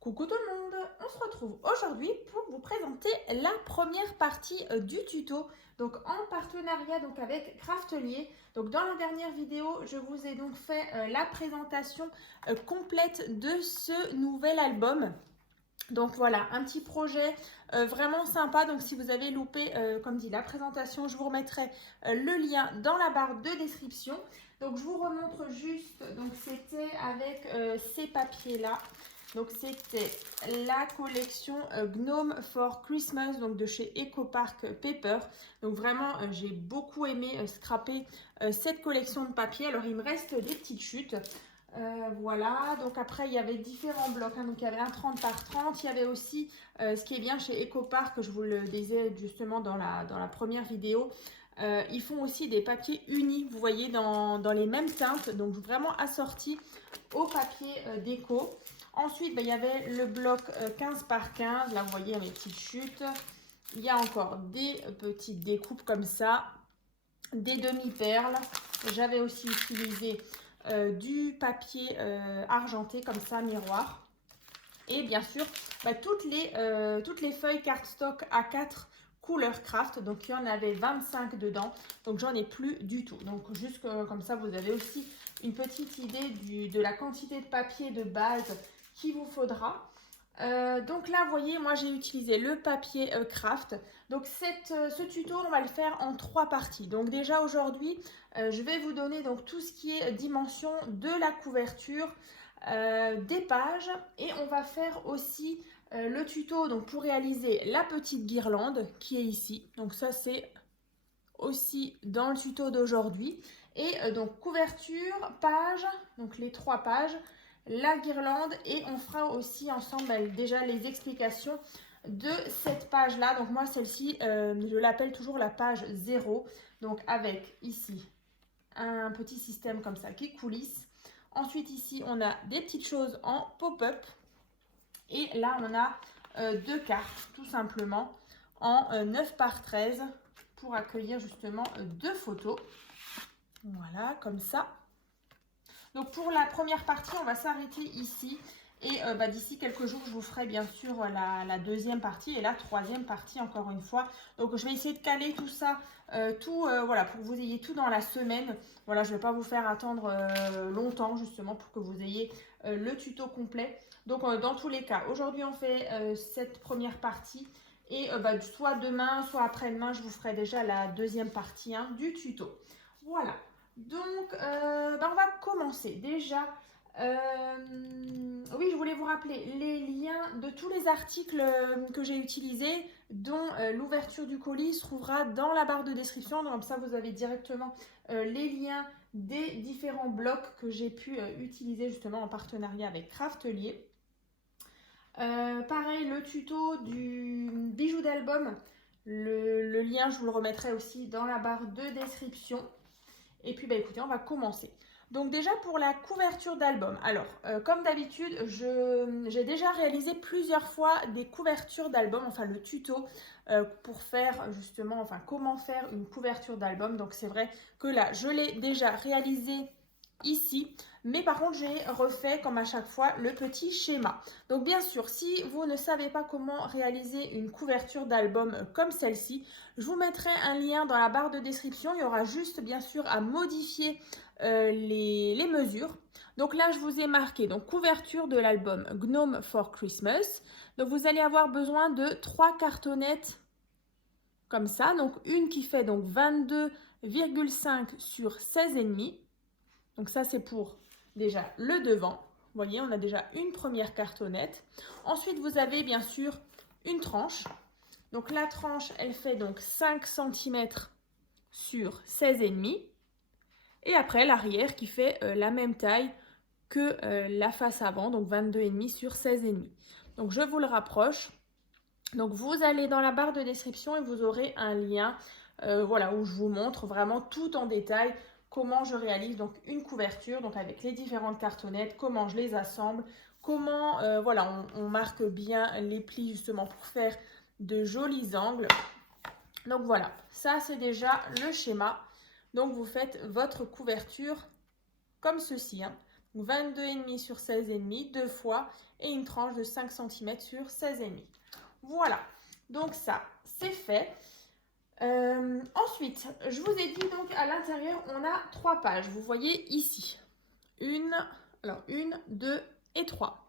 Coucou tout le monde, on se retrouve aujourd'hui pour vous présenter la première partie du tuto, donc en partenariat avec Craftelier. Donc dans la dernière vidéo, je vous ai donc fait la présentation complète de ce nouvel album. Donc voilà, un petit projet vraiment sympa. Donc si vous avez loupé, comme dit, la présentation, je vous remettrai le lien dans la barre de description. Donc je vous remontre juste, donc c'était avec ces papiers-là. Donc c'était la collection Gnome for Christmas, donc de chez EcoPark Paper. Donc vraiment, j'ai beaucoup aimé scraper cette collection de papier. Alors il me reste des petites chutes. Voilà, donc après il y avait différents blocs, hein. Donc il y avait un 30 par 30, il y avait aussi ce qui est bien chez EcoPark, que je vous le disais justement dans la première vidéo, ils font aussi des papiers unis, vous voyez, dans les mêmes teintes, donc vraiment assortis au papier déco. Ensuite, il y avait le bloc 15 par 15, là vous voyez mes petites chutes, il y a encore des petites découpes comme ça, des demi-perles, j'avais aussi utilisé du papier argenté comme ça, miroir. Et bien sûr, toutes les feuilles cardstock A4 couleur craft. Donc il y en avait 25 dedans. Donc j'en ai plus du tout. Donc juste comme ça, vous avez aussi une petite idée de la quantité de papier de base qu'il vous faudra. Donc là, vous voyez, moi j'ai utilisé le papier craft. Donc ce tuto, on va le faire en 3 parties. Donc déjà aujourd'hui, je vais vous donner donc tout ce qui est dimension de la couverture, des pages, et on va faire aussi le tuto donc pour réaliser la petite guirlande qui est ici. Donc ça c'est aussi dans le tuto d'aujourd'hui. Et donc couverture, page, donc les 3 pages, la guirlande, et on fera aussi ensemble déjà les explications de cette page là. Donc moi celle-ci, je l'appelle toujours la page 0, donc avec ici un petit système comme ça qui coulisse. Ensuite ici on a des petites choses en pop-up, et là on a 2 cartes tout simplement en 9 par 13 pour accueillir justement 2 photos. Voilà, comme ça. Donc pour la première partie, on va s'arrêter ici. Et d'ici quelques jours, je vous ferai bien sûr la deuxième partie et la troisième partie encore une fois. Donc je vais essayer de caler tout ça, voilà, pour que vous ayez tout dans la semaine. Voilà, je ne vais pas vous faire attendre longtemps justement pour que vous ayez le tuto complet. Donc dans tous les cas, aujourd'hui on fait cette première partie. Et soit demain, soit après-demain, je vous ferai déjà la deuxième partie du tuto. Voilà. Donc, on va commencer. Déjà, oui, je voulais vous rappeler les liens de tous les articles que j'ai utilisés, dont l'ouverture du colis se trouvera dans la barre de description. Donc, comme ça, vous avez directement les liens des différents blocs que j'ai pu utiliser justement en partenariat avec Craftelier. Pareil, le tuto du bijou d'album, le lien, je vous le remettrai aussi dans la barre de description. Et puis écoutez, on va commencer. Donc déjà pour la couverture d'album. Alors comme d'habitude, j'ai déjà réalisé plusieurs fois des couvertures d'album, enfin le tuto pour faire justement, enfin comment faire une couverture d'album. Donc c'est vrai que là, je l'ai déjà réalisé ici, mais par contre j'ai refait comme à chaque fois le petit schéma. Donc bien sûr, si vous ne savez pas comment réaliser une couverture d'album comme celle-ci, je vous mettrai un lien dans la barre de description. Il y aura juste bien sûr à modifier les mesures. Donc là je vous ai marqué donc couverture de l'album Gnome for Christmas. Donc vous allez avoir besoin de 3 cartonnettes comme ça, donc une qui fait donc 22,5 sur 16,5. Donc ça c'est pour déjà le devant. Vous voyez, on a déjà une première cartonnette. Ensuite, vous avez bien sûr une tranche. Donc la tranche, elle fait donc 5 cm sur 16,5. Et après, l'arrière qui fait la même taille que la face avant, donc 22,5 sur 16,5. Donc je vous le rapproche. Donc vous allez dans la barre de description et vous aurez un lien voilà, où je vous montre vraiment tout en détail comment je réalise donc une couverture, donc avec les différentes cartonnettes, comment je les assemble, comment voilà, on marque bien les plis justement pour faire de jolis angles. Donc voilà, ça c'est déjà le schéma. Donc vous faites votre couverture comme ceci. 22,5 sur 16,5 deux fois et une tranche de 5 cm sur 16,5. Voilà, donc ça, c'est fait. Ensuite, je vous ai dit donc à l'intérieur, on a 3 pages. Vous voyez ici, une, 2 et 3.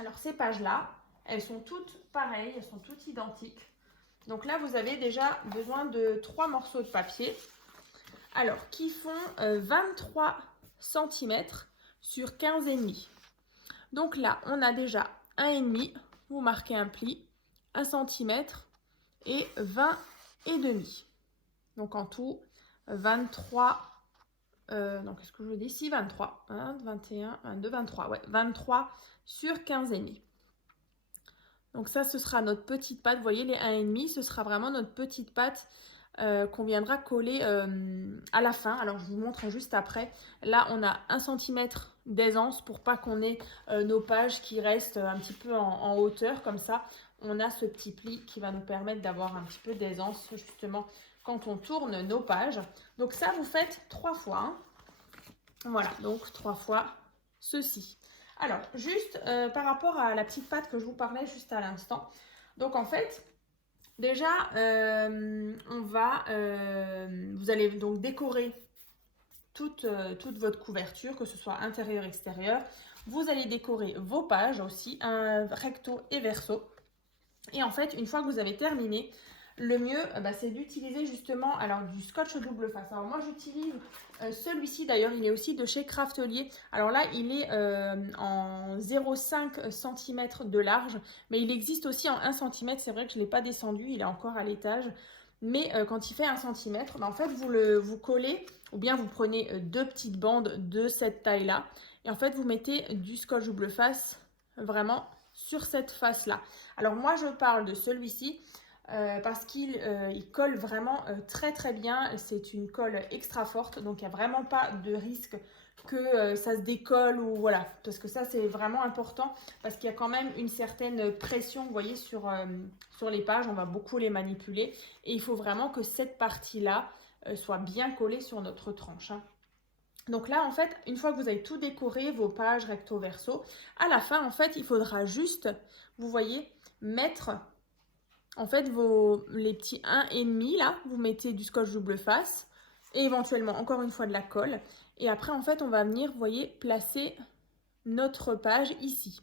Alors ces pages-là, elles sont toutes pareilles, elles sont toutes identiques. Donc là, vous avez déjà besoin de 3 morceaux de papier. Alors, qui font 23 cm sur 15,5. Donc là, on a déjà 1,5, vous marquez un pli, 1 cm et 20,5. Donc en tout, 23, donc qu'est-ce que je dis ici 23, 1, 21, 22, 23, ouais, 23 sur 15,5. Donc ça, ce sera notre petite pâte, vous voyez les 1,5, ce sera vraiment notre petite pâte qu'on viendra coller à la fin. Alors je vous montre juste après. Là on a 1 cm d'aisance pour pas qu'on ait nos pages qui restent un petit peu en hauteur comme ça. On a ce petit pli qui va nous permettre d'avoir un petit peu d'aisance justement quand on tourne nos pages. Donc ça vous faites 3 fois. Hein. Voilà, donc 3 fois ceci. Alors juste par rapport à la petite pâte que je vous parlais juste à l'instant. Donc en fait, déjà, vous allez donc décorer toute votre couverture, que ce soit intérieur, extérieur. Vous allez décorer vos pages aussi, recto et verso. Et en fait, une fois que vous avez terminé, le mieux, c'est d'utiliser justement du scotch double face. Alors moi, j'utilise celui-ci, d'ailleurs, il est aussi de chez Craftelier. Alors là, il est en 0,5 cm de large, mais il existe aussi en 1 cm. C'est vrai que je ne l'ai pas descendu, il est encore à l'étage. Mais quand il fait 1 cm, en fait, vous collez, ou bien vous prenez 2 petites bandes de cette taille-là. Et en fait, vous mettez du scotch double face vraiment sur cette face-là. Alors moi, je parle de celui-ci. Parce qu'il colle vraiment très très bien. C'est une colle extra forte, donc il n'y a vraiment pas de risque que ça se décolle ou voilà, parce que ça c'est vraiment important parce qu'il y a quand même une certaine pression, vous voyez, sur les pages, on va beaucoup les manipuler et il faut vraiment que cette partie-là soit bien collée sur notre tranche. Hein. Donc là, en fait, une fois que vous avez tout décoré, vos pages recto verso, à la fin, en fait, il faudra juste, vous voyez, mettre en fait, les petits 1,5 là, vous mettez du scotch double face et éventuellement encore une fois de la colle. Et après, en fait, on va venir, vous voyez, placer notre page ici.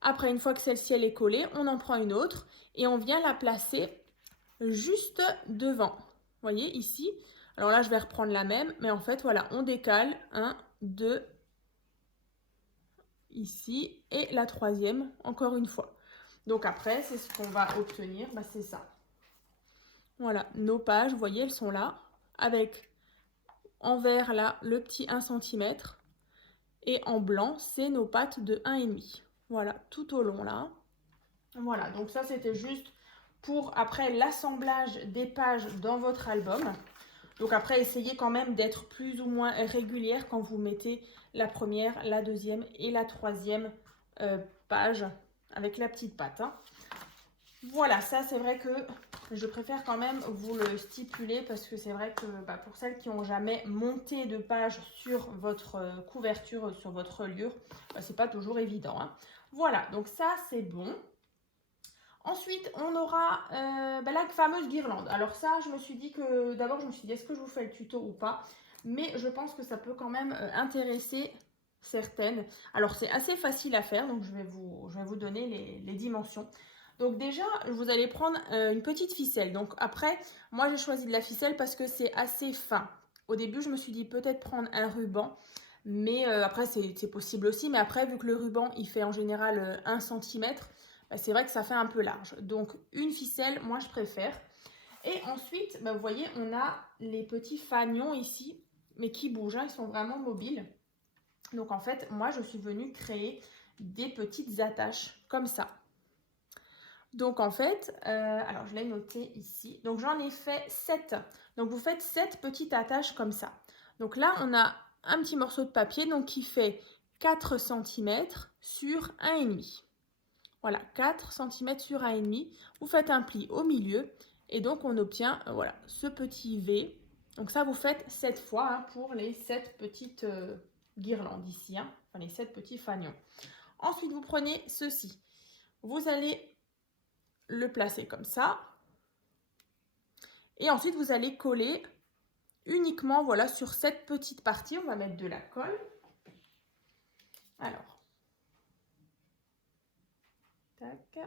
Après, une fois que celle-ci elle est collée, on en prend une autre et on vient la placer juste devant. Vous voyez, ici. Alors là, je vais reprendre la même, mais en fait, voilà, on décale 1, 2, ici et la troisième, encore une fois. Donc après, c'est ce qu'on va obtenir, c'est ça. Voilà, nos pages, vous voyez, elles sont là, avec en vert là, le petit 1 cm, et en blanc, c'est nos pattes de 1,5. Voilà, tout au long là. Voilà, donc ça c'était juste pour après l'assemblage des pages dans votre album. Donc après, essayez quand même d'être plus ou moins régulière quand vous mettez la première, la deuxième et la troisième page avec la petite patte. Hein. Voilà, ça c'est vrai que je préfère quand même vous le stipuler parce que c'est vrai que pour celles qui n'ont jamais monté de page sur votre couverture, sur votre reliure, c'est pas toujours évident. Hein. Voilà, donc ça c'est bon. Ensuite, on aura la fameuse guirlande. Alors ça, je me suis dit que, d'abord, je me suis dit, est-ce que je vous fais le tuto ou pas? Mais je pense que ça peut quand même intéresser certaines. Alors, c'est assez facile à faire, donc je vais vous donner les dimensions. Donc déjà, vous allez prendre une petite ficelle. Donc après, moi, j'ai choisi de la ficelle parce que c'est assez fin. Au début, je me suis dit peut-être prendre un ruban. Mais après, c'est possible aussi. Mais après, vu que le ruban, il fait en général 1 cm, c'est vrai que ça fait un peu large. Donc, une ficelle, moi, je préfère. Et ensuite, vous voyez, on a les petits fanions ici, mais qui bougent. Hein, ils sont vraiment mobiles. Donc, en fait, moi, je suis venue créer des petites attaches comme ça. Donc, en fait, alors, je l'ai noté ici. Donc, j'en ai fait 7. Donc, vous faites 7 petites attaches comme ça. Donc, là, on a un petit morceau de papier donc qui fait 4 cm sur 1,5. Voilà, 4 cm sur 1,5. Vous faites un pli au milieu et donc on obtient ce petit V. Donc ça, vous faites 7 fois pour les 7 petites guirlandes ici, hein, enfin les 7 petits fanions. Ensuite, vous prenez ceci. Vous allez le placer comme ça. Et ensuite, vous allez coller uniquement, voilà, sur cette petite partie. On va mettre de la colle. Alors, tac,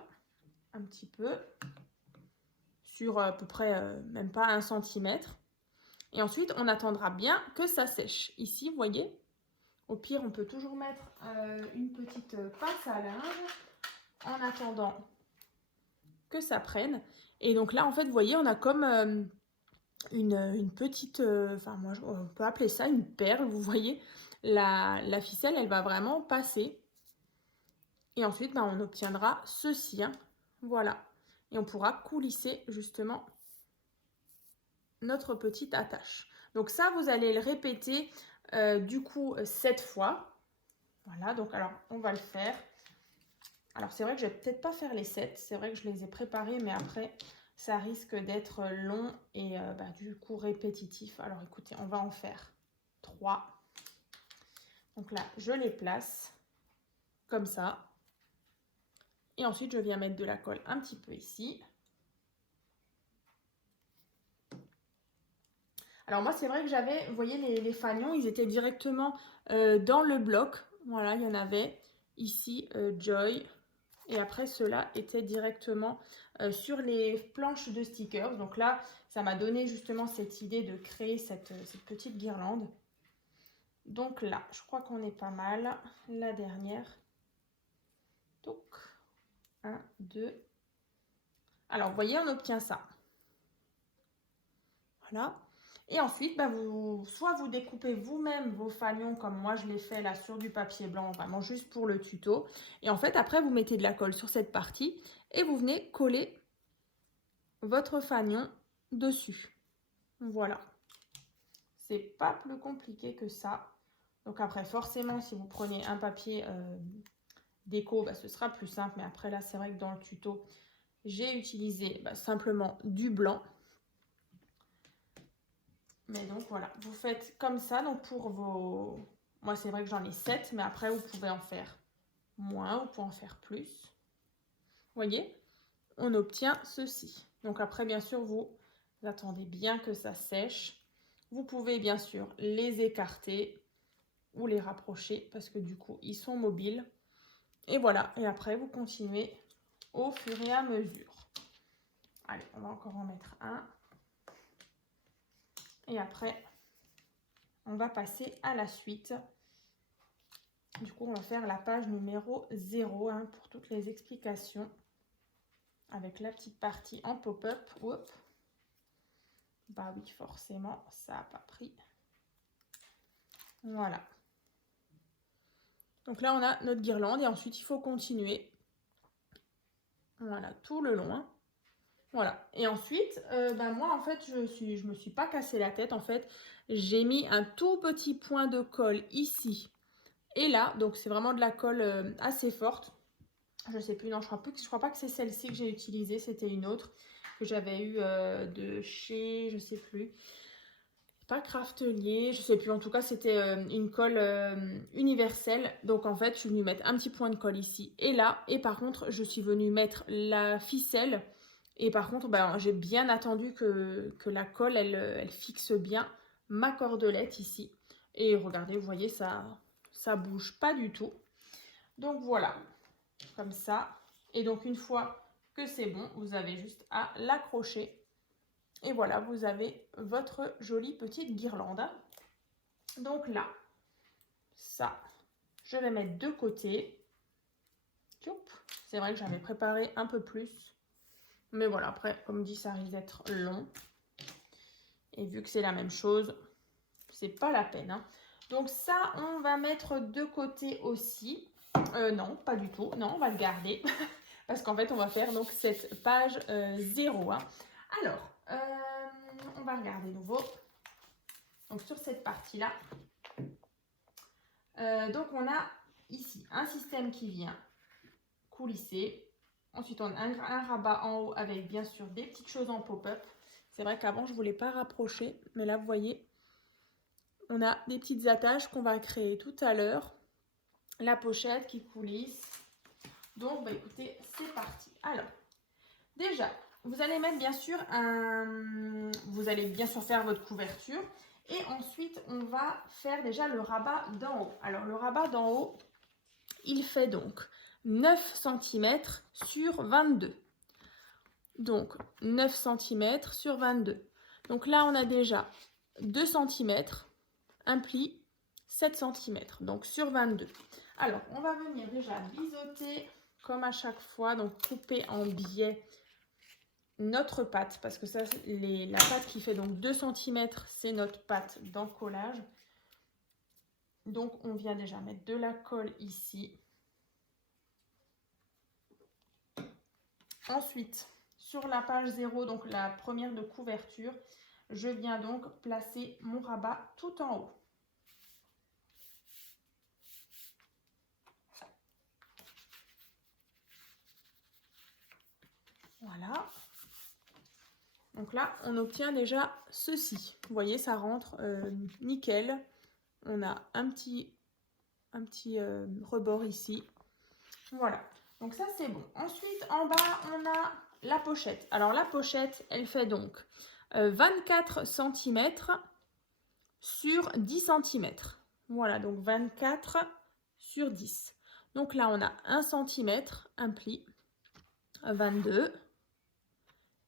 un petit peu. Sur à peu près, même pas 1 centimètre. Et ensuite, on attendra bien que ça sèche. Ici, vous voyez, au pire, on peut toujours mettre une petite pince à linge en attendant que ça prenne. Et donc là, en fait, vous voyez, on a comme une petite, enfin moi, on peut appeler ça une perle. Vous voyez, la ficelle, elle va vraiment passer. Et ensuite, ben, on obtiendra ceci, hein. Voilà. Et on pourra coulisser justement notre petite attache. Donc ça, vous allez le répéter du coup 7 fois. Voilà, donc alors on va le faire. Alors c'est vrai que je vais peut-être pas faire les 7, c'est vrai que je les ai préparés, mais après ça risque d'être long et du coup répétitif. Alors écoutez, on va en faire 3. Donc là, je les place comme ça. Et ensuite, je viens mettre de la colle un petit peu ici. Alors moi, c'est vrai que j'avais, vous voyez, les fanions, ils étaient directement dans le bloc. Voilà, il y en avait ici, Joy. Et après, ceux-là étaient directement sur les planches de stickers. Donc là, ça m'a donné justement cette idée de créer cette petite guirlande. Donc là, je crois qu'on est pas mal. La dernière. Donc, 1, 2. Alors, vous voyez, on obtient ça. Voilà. Et ensuite, soit vous découpez vous-même vos fanions comme moi je l'ai fait là sur du papier blanc, vraiment juste pour le tuto. Et en fait, après, vous mettez de la colle sur cette partie et vous venez coller votre fanion dessus. Voilà. C'est pas plus compliqué que ça. Donc après, forcément, si vous prenez un papier déco, ce sera plus simple. Mais après, là, c'est vrai que dans le tuto, j'ai utilisé simplement du blanc. Mais donc voilà, vous faites comme ça. Donc pour vos... Moi c'est vrai que j'en ai 7, mais après vous pouvez en faire moins, vous pouvez en faire plus. Vous voyez, on obtient ceci. Donc après bien sûr vous attendez bien que ça sèche. Vous pouvez bien sûr les écarter ou les rapprocher parce que du coup ils sont mobiles. Et voilà, et après vous continuez au fur et à mesure. Allez, on va encore en mettre un. Et après, on va passer à la suite. Du coup, on va faire la page numéro 0 pour toutes les explications. Avec la petite partie en pop-up. Bah oui, forcément, ça n'a pas pris. Voilà. Donc là, on a notre guirlande et ensuite, il faut continuer. Voilà, tout le long. Voilà. Et ensuite, moi, en fait, je me suis pas cassé la tête. En fait, j'ai mis un tout petit point de colle ici et là. Donc, c'est vraiment de la colle assez forte. Je sais plus, non, je crois pas que c'est celle-ci que j'ai utilisée. C'était une autre que j'avais eue de chez, je sais plus. Pas Craftelier, je sais plus. En tout cas, c'était une colle universelle. Donc, en fait, je suis venue mettre un petit point de colle ici et là. Et par contre, je suis venue mettre la ficelle. Et par contre, j'ai bien attendu que la colle, elle fixe bien ma cordelette ici. Et regardez, vous voyez, ça bouge pas du tout. Donc voilà, comme ça. Et donc une fois que c'est bon, vous avez juste à l'accrocher. Et voilà, vous avez votre jolie petite guirlande. Donc là, ça, je vais mettre de côté. C'est vrai que j'avais préparé un peu plus. Mais voilà, après, comme dit, ça risque d'être long. Et vu que c'est la même chose, c'est pas la peine. Donc ça, on va mettre de côté aussi. Non, pas du tout. Non, on va le garder. Parce qu'en fait, on va faire donc cette page 0. Alors, on va regarder nouveau. Donc sur cette partie-là. Donc on a ici un système qui vient coulisser. Ensuite, on a un rabat en haut avec bien sûr des petites choses en pop-up. C'est vrai qu'avant, je ne voulais pas rapprocher. Mais là, vous voyez, on a des petites attaches qu'on va créer tout à l'heure. La pochette qui coulisse. Donc, bah, écoutez, c'est parti. Alors, déjà, vous allez mettre bien sûr vous allez bien sûr faire votre couverture. Et ensuite, on va faire déjà le rabat d'en haut. Alors, le rabat d'en haut, il fait donc 9 cm sur 22. Donc, 9 cm sur 22. Donc là, on a déjà 2 cm, un pli, 7 cm, donc sur 22. Alors, on va venir déjà biseauter comme à chaque fois, donc couper en biais notre pâte, parce que ça, la pâte qui fait donc 2 cm, c'est notre pâte d'encollage. Donc, on vient déjà mettre de la colle ici. Ensuite, sur la page 0, donc la première de couverture, je viens donc placer mon rabat tout en haut. Voilà. Donc là, on obtient déjà ceci. Vous voyez, ça rentre nickel. On a un petit rebord ici. Voilà. Donc ça, c'est bon. Ensuite, en bas, on a la pochette. Alors, la pochette, elle fait donc 24 cm sur 10 cm. Voilà, donc 24 sur 10. Donc là, on a 1 cm, un pli, 22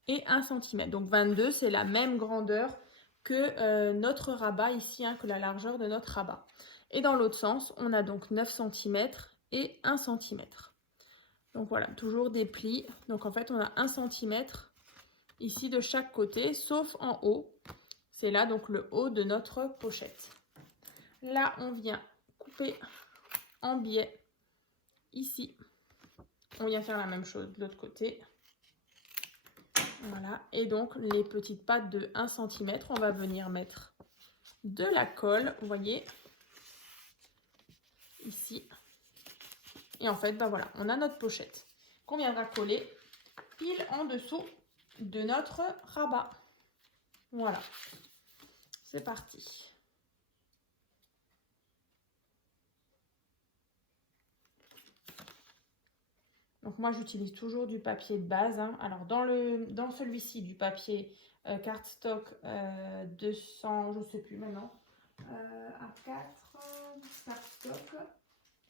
et 1 cm. Donc 22, c'est la même grandeur que notre rabat ici, hein, que la largeur de notre rabat. Et dans l'autre sens, on a donc 9 cm et 1 cm. Donc voilà, toujours des plis. Donc en fait, on a 1 cm ici de chaque côté, sauf en haut. C'est là donc le haut de notre pochette. Là, on vient couper en biais ici. On vient faire la même chose de l'autre côté. Voilà, et donc les petites pattes de 1 cm, on va venir mettre de la colle, vous voyez, ici. Et en fait, ben voilà, on a notre pochette qu'on viendra coller pile en dessous de notre rabat. Voilà, c'est parti. Donc moi, j'utilise toujours du papier de base. Hein. Alors, dans celui-ci, du papier cardstock 200, je ne sais plus maintenant, à 4 cardstock.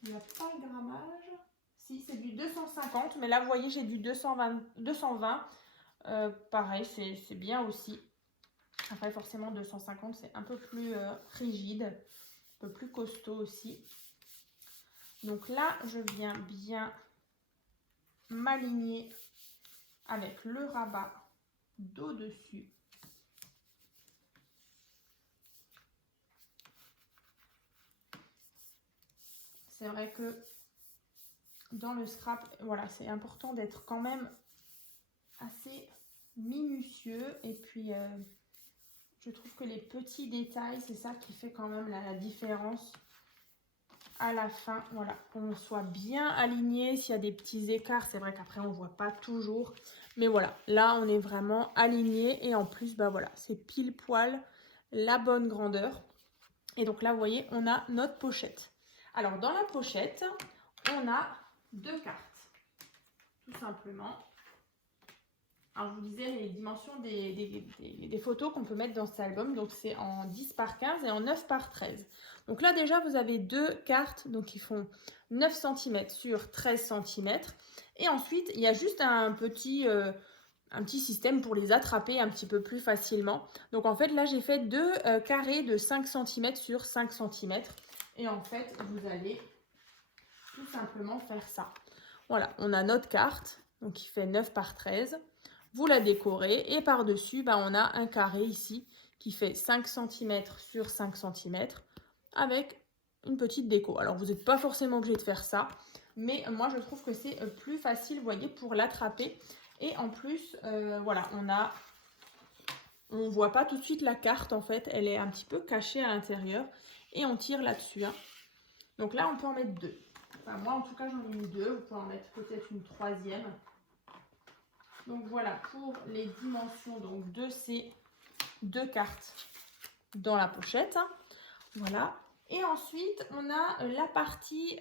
Il n'y a pas le grammage. Si, c'est du 250. Mais là, vous voyez, j'ai du 220. Pareil, c'est bien aussi. Après, forcément, 250, c'est un peu plus rigide. Un peu plus costaud aussi. Donc là, je viens bien m'aligner avec le rabat d'au-dessus. C'est vrai que dans le scrap, voilà, c'est important d'être quand même assez minutieux. Et puis, je trouve que les petits détails, c'est ça qui fait quand même la différence à la fin. Voilà, qu'on soit bien aligné. S'il y a des petits écarts, c'est vrai qu'après, on ne voit pas toujours. Mais voilà, là, on est vraiment aligné. Et en plus, bah voilà, c'est pile poil la bonne grandeur. Et donc là, vous voyez, on a notre pochette. Alors, dans la pochette, on a 2 cartes, tout simplement. Alors, je vous disais les dimensions des photos qu'on peut mettre dans cet album. Donc, c'est en 10 par 15 et en 9 par 13. Donc là, déjà, vous avez 2 cartes donc qui font 9 cm sur 13 cm. Et ensuite, il y a juste un petit système pour les attraper un petit peu plus facilement. Donc, en fait, là, j'ai fait 2 carrés de 5 cm sur 5 cm. Et en fait, vous allez tout simplement faire ça. Voilà, on a notre carte, donc qui fait 9 par 13. Vous la décorez et par-dessus, bah, on a un carré ici qui fait 5 cm sur 5 cm avec une petite déco. Alors, vous n'êtes pas forcément obligé de faire ça, mais moi, je trouve que c'est plus facile, vous voyez, pour l'attraper. Et en plus, voilà, on ne voit pas tout de suite la carte, en fait. Elle est un petit peu cachée à l'intérieur et on tire là-dessus. Hein. Donc là, on peut en mettre 2. Enfin, moi, en tout cas, j'en ai mis 2. Vous pouvez en mettre peut-être une 3e. Donc voilà pour les dimensions donc, de ces 2 cartes dans la pochette. Voilà. Et ensuite, on a la partie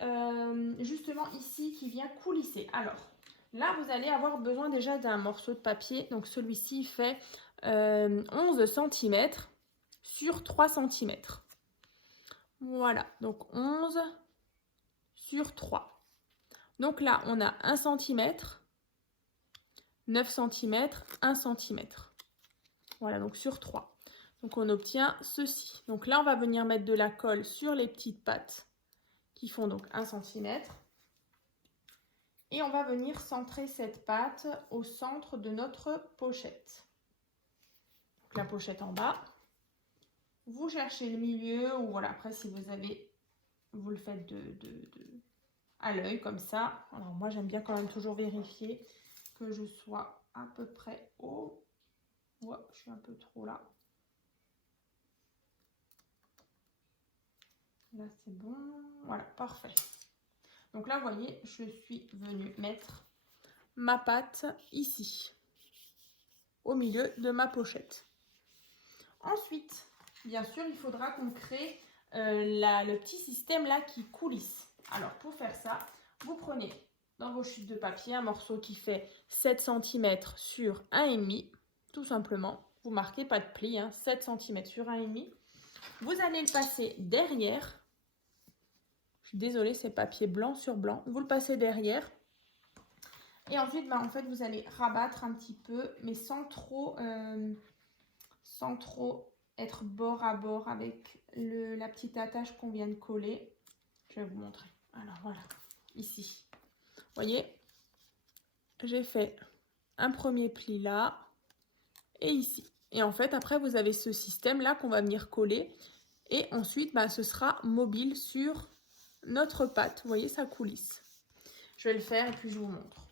justement ici qui vient coulisser. Alors, là, vous allez avoir besoin déjà d'un morceau de papier. Donc, celui-ci fait 11 cm sur 3 cm. Voilà, donc 11 sur 3. Donc là, on a 1 cm, 9 cm, 1 cm. Voilà, donc sur 3. Donc on obtient ceci. Donc là, on va venir mettre de la colle sur les petites pattes qui font donc 1 cm. Et on va venir centrer cette pâte au centre de notre pochette. Donc la pochette en bas. Vous cherchez le milieu ou voilà, après si vous avez, vous le faites à l'œil comme ça. Alors moi j'aime bien quand même toujours vérifier que je sois à peu près haut. Ouais, je suis un peu trop là. Là c'est bon. Voilà, parfait. Donc là, vous voyez, je suis venue mettre ma pâte ici, au milieu de ma pochette. Ensuite, bien sûr, il faudra qu'on crée le petit système là qui coulisse. Alors, pour faire ça, vous prenez dans vos chutes de papier un morceau qui fait 7 cm sur 1,5, tout simplement. Vous marquez pas de pli, hein, 7 cm sur 1,5. Vous allez le passer derrière. Je suis désolée, c'est papier blanc sur blanc. Vous le passez derrière. Et ensuite, en fait, vous allez rabattre un petit peu, mais sans trop être bord à bord avec la petite attache qu'on vient de coller. Je vais vous montrer. Alors voilà, ici. Vous voyez, j'ai fait un premier pli là et ici. Et en fait, après, vous avez ce système-là qu'on va venir coller. Et ensuite, ce sera mobile sur notre pâte. Vous voyez, ça coulisse. Je vais le faire et puis je vous montre.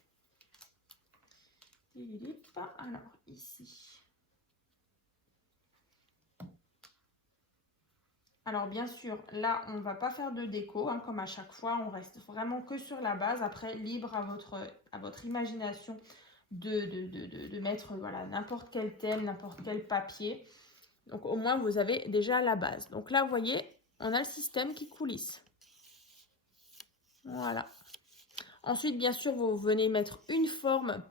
Alors, ici. Alors, bien sûr, là, on ne va pas faire de déco, hein, comme à chaque fois. On reste vraiment que sur la base. Après, libre à votre imagination de mettre voilà, n'importe quel thème, n'importe quel papier. Donc, au moins, vous avez déjà la base. Donc là, vous voyez, on a le système qui coulisse. Voilà. Ensuite, bien sûr, vous venez mettre une forme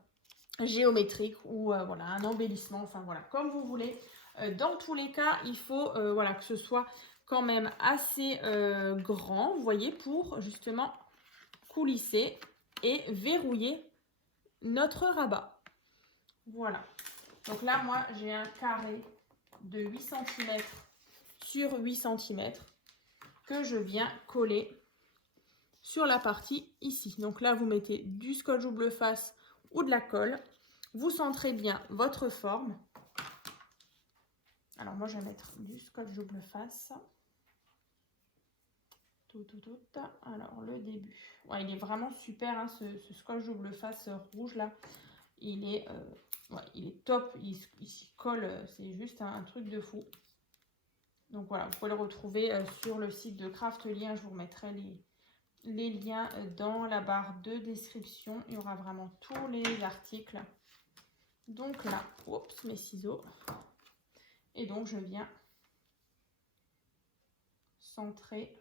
géométrique ou voilà, un embellissement, enfin voilà, comme vous voulez. Dans tous les cas, il faut voilà, que ce soit quand même assez grand, vous voyez, pour justement coulisser et verrouiller notre rabat. Voilà. Donc là, moi, j'ai un carré de 8 cm sur 8 cm que je viens coller sur la partie ici. Donc là, vous mettez du scotch double face ou de la colle. Vous centrez bien votre forme. Alors moi, je vais mettre du scotch double face. Alors le début. Ouais, il est vraiment super, hein, ce scotch double face rouge là. Il est top. Il s'y colle. C'est juste un truc de fou. Donc voilà, vous pouvez le retrouver sur le site de Craftelier. Je vous remettrai les liens dans la barre de description. Il y aura vraiment tous les articles. Donc là, oups, mes ciseaux. Et donc je viens centrer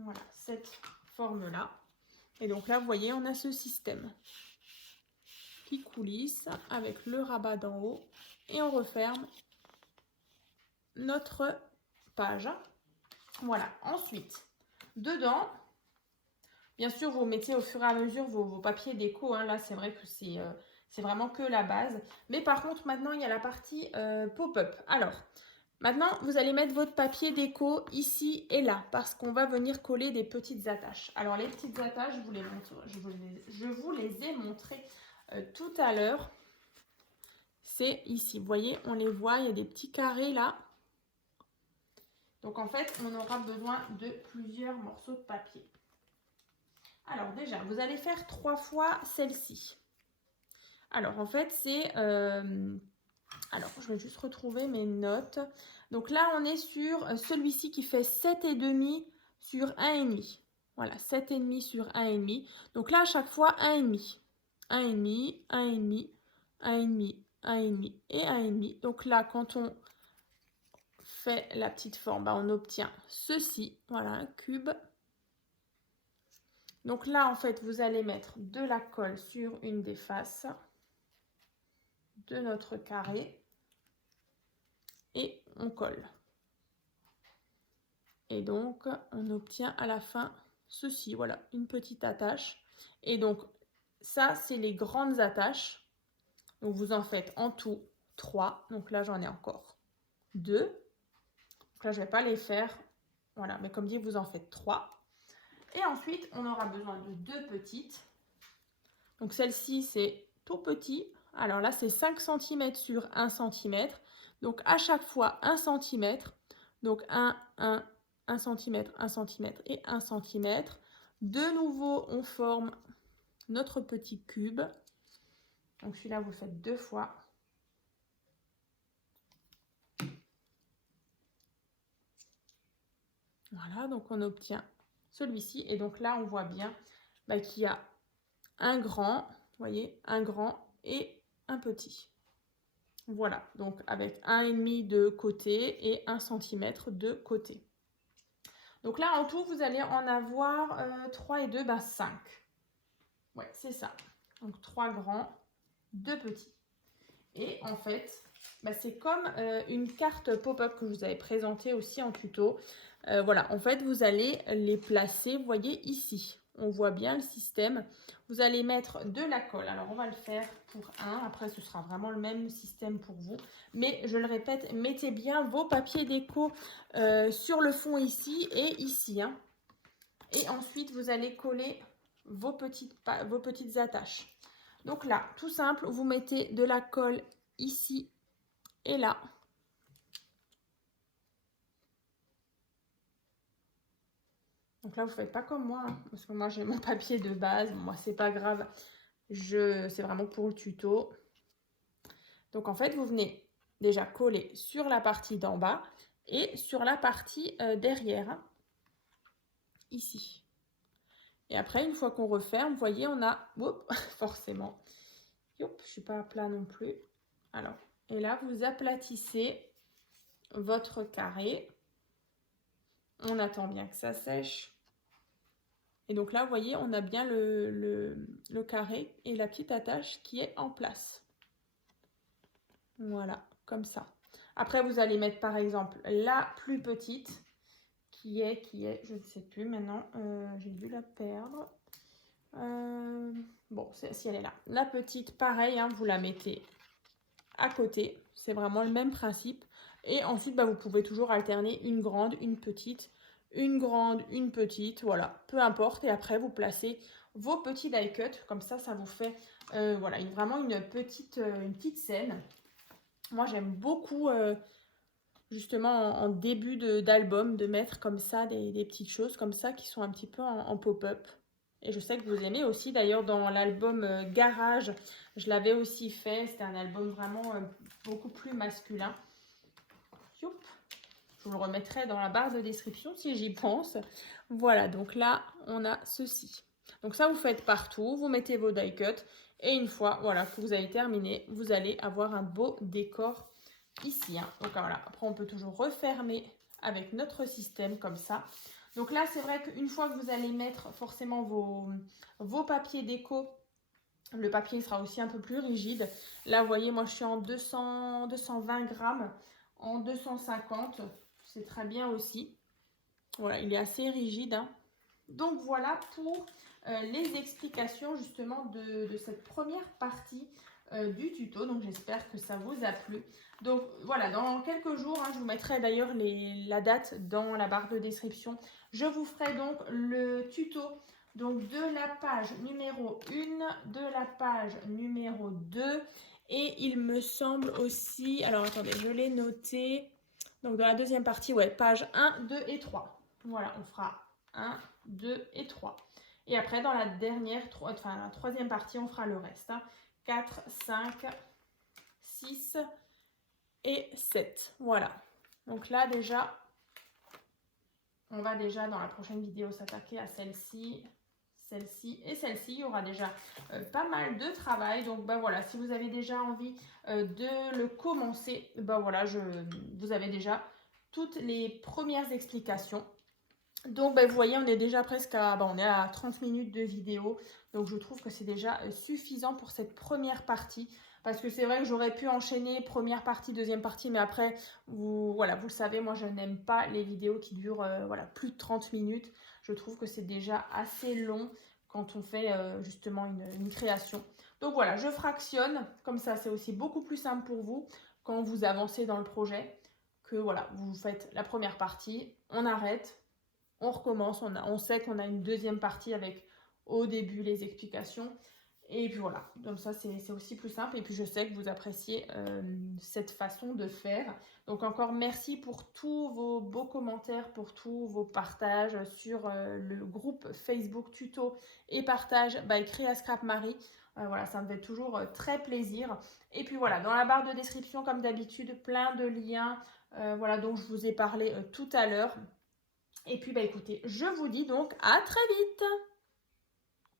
voilà, cette forme-là. Et donc là, vous voyez, on a ce système qui coulisse avec le rabat d'en haut. Et on referme notre page. Voilà, ensuite, dedans, bien sûr, vous mettez au fur et à mesure vos papiers déco. Hein. Là, c'est vrai que c'est vraiment que la base. Mais par contre, maintenant, il y a la partie pop-up. Alors, maintenant, vous allez mettre votre papier déco ici et là, parce qu'on va venir coller des petites attaches. Alors, les petites attaches, je vous les ai montrées tout à l'heure. C'est ici, vous voyez, on les voit, il y a des petits carrés là. Donc, en fait, on aura besoin de plusieurs morceaux de papier. Alors, déjà, vous allez faire 3 fois celle-ci. Alors, en fait, c'est... alors, je vais juste retrouver mes notes. Donc là, on est sur celui-ci qui fait 7,5 sur 1,5. Voilà, 7,5 sur 1,5. Donc là, à chaque fois, 1,5. 1,5, 1,5, 1,5, 1,5 et 1,5. Donc là, quand on fait la petite forme, bah, on obtient ceci, voilà, un cube. Donc là, en fait, vous allez mettre de la colle sur une des faces de notre carré et on colle. Et donc, on obtient à la fin ceci, voilà, une petite attache. Et donc, ça, c'est les grandes attaches. Donc, vous en faites en tout 3. Donc là, j'en ai encore 2. Donc là, je ne vais pas les faire. Voilà, mais comme dit, vous en faites 3. Et ensuite, on aura besoin de 2 petites. Donc, celle-ci, c'est tout petit. Alors là, c'est 5 cm sur 1 cm. Donc, à chaque fois, 1 cm. Donc, 1 cm, 1 cm et 1 cm. De nouveau, on forme notre petit cube. Donc, celui-là, vous le faites 2 fois. Voilà, donc on obtient celui-ci. Et donc là, on voit bien qu'il y a un grand, vous voyez, un grand et un petit. Voilà, donc avec 1,5 de côté et 1 cm de côté. Donc là, en tout, vous allez en avoir 3 et 2, 5. Ouais, c'est ça. Donc 3 grands, 2 petits. Et en fait, c'est comme une carte pop-up que je vous avais présentée aussi en tuto. Voilà, en fait, vous allez les placer, vous voyez ici. On voit bien le système. Vous allez mettre de la colle. Alors, on va le faire pour un. Après, ce sera vraiment le même système pour vous. Mais, je le répète, mettez bien vos papiers déco sur le fond ici et ici. Hein. Et ensuite, vous allez coller vos petites attaches. Donc là, tout simple, vous mettez de la colle ici et là. Donc là, vous ne faites pas comme moi, hein, parce que moi, j'ai mon papier de base. Moi, c'est pas grave. C'est vraiment pour le tuto. Donc, en fait, vous venez déjà coller sur la partie d'en bas et sur la partie derrière, hein, ici. Et après, une fois qu'on referme, vous voyez, on a, forcément, je ne suis pas à plat non plus. Alors, et là, vous aplatissez votre carré. On attend bien que ça sèche. Et donc là, vous voyez, on a bien le carré et la petite attache qui est en place. Voilà, comme ça. Après, vous allez mettre par exemple la plus petite qui est, je ne sais plus maintenant, j'ai dû la perdre. Bon, si elle est là. La petite, pareil, hein, vous la mettez à côté. C'est vraiment le même principe. Et ensuite, vous pouvez toujours alterner une grande, une petite, une grande, une petite, voilà, peu importe. Et après, vous placez vos petits die cut. Comme ça, ça vous fait voilà, vraiment une petite scène. Moi, j'aime beaucoup, justement, en début d'album, de mettre comme ça des petites choses comme ça qui sont un petit peu en pop-up. Et je sais que vous aimez aussi, d'ailleurs, dans l'album Garage, je l'avais aussi fait. C'était un album vraiment beaucoup plus masculin. Youp. Je vous le remettrai dans la barre de description si j'y pense. Voilà, donc là, on a ceci. Donc ça, vous faites partout. Vous mettez vos die cut. Et une fois voilà, que vous avez terminé, vous allez avoir un beau décor ici. Hein. Donc voilà, après, on peut toujours refermer avec notre système comme ça. Donc là, c'est vrai qu'une fois que vous allez mettre forcément vos papiers déco, le papier sera aussi un peu plus rigide. Là, vous voyez, moi, je suis en 220 grammes, en 250. C'est très bien aussi. Voilà, il est assez rigide. Hein. Donc, voilà pour les explications justement de cette première partie du tuto. Donc, j'espère que ça vous a plu. Donc, voilà, dans quelques jours, hein, je vous mettrai d'ailleurs la date dans la barre de description. Je vous ferai donc le tuto donc, de la page numéro 1, de la page numéro 2. Et il me semble aussi, alors attendez, je l'ai noté. Donc, dans la deuxième partie, ouais, page 1, 2 et 3. Voilà, on fera 1, 2 et 3. Et après, dans la la troisième partie, on fera le reste. Hein. 4, 5, 6 et 7. Voilà. Donc là, déjà, on va déjà dans la prochaine vidéo s'attaquer à celle-ci, celle-ci et celle-ci. Il y aura déjà pas mal de travail. Donc, voilà, si vous avez déjà envie de le commencer, voilà, vous avez déjà toutes les premières explications. Donc, ben, vous voyez, on est déjà presque à, on est à 30 minutes de vidéo. Donc, je trouve que c'est déjà suffisant pour cette première partie. Parce que c'est vrai que j'aurais pu enchaîner première partie, deuxième partie. Mais après, voilà, vous le savez, moi, je n'aime pas les vidéos qui durent voilà, plus de 30 minutes. Je trouve que c'est déjà assez long quand on fait justement une création. Donc, voilà, je fractionne. Comme ça, c'est aussi beaucoup plus simple pour vous quand vous avancez dans le projet. Que voilà, vous faites la première partie, on arrête. On recommence, on sait qu'on a une deuxième partie avec au début les explications. Et puis voilà, comme ça c'est aussi plus simple. Et puis je sais que vous appréciez cette façon de faire. Donc encore merci pour tous vos beaux commentaires, pour tous vos partages sur le groupe Facebook tuto et partage by Créa Scrap Marie. Voilà, ça me fait toujours très plaisir. Et puis voilà, dans la barre de description comme d'habitude, plein de liens voilà, dont je vous ai parlé tout à l'heure. Et puis, écoutez, je vous dis donc à très vite!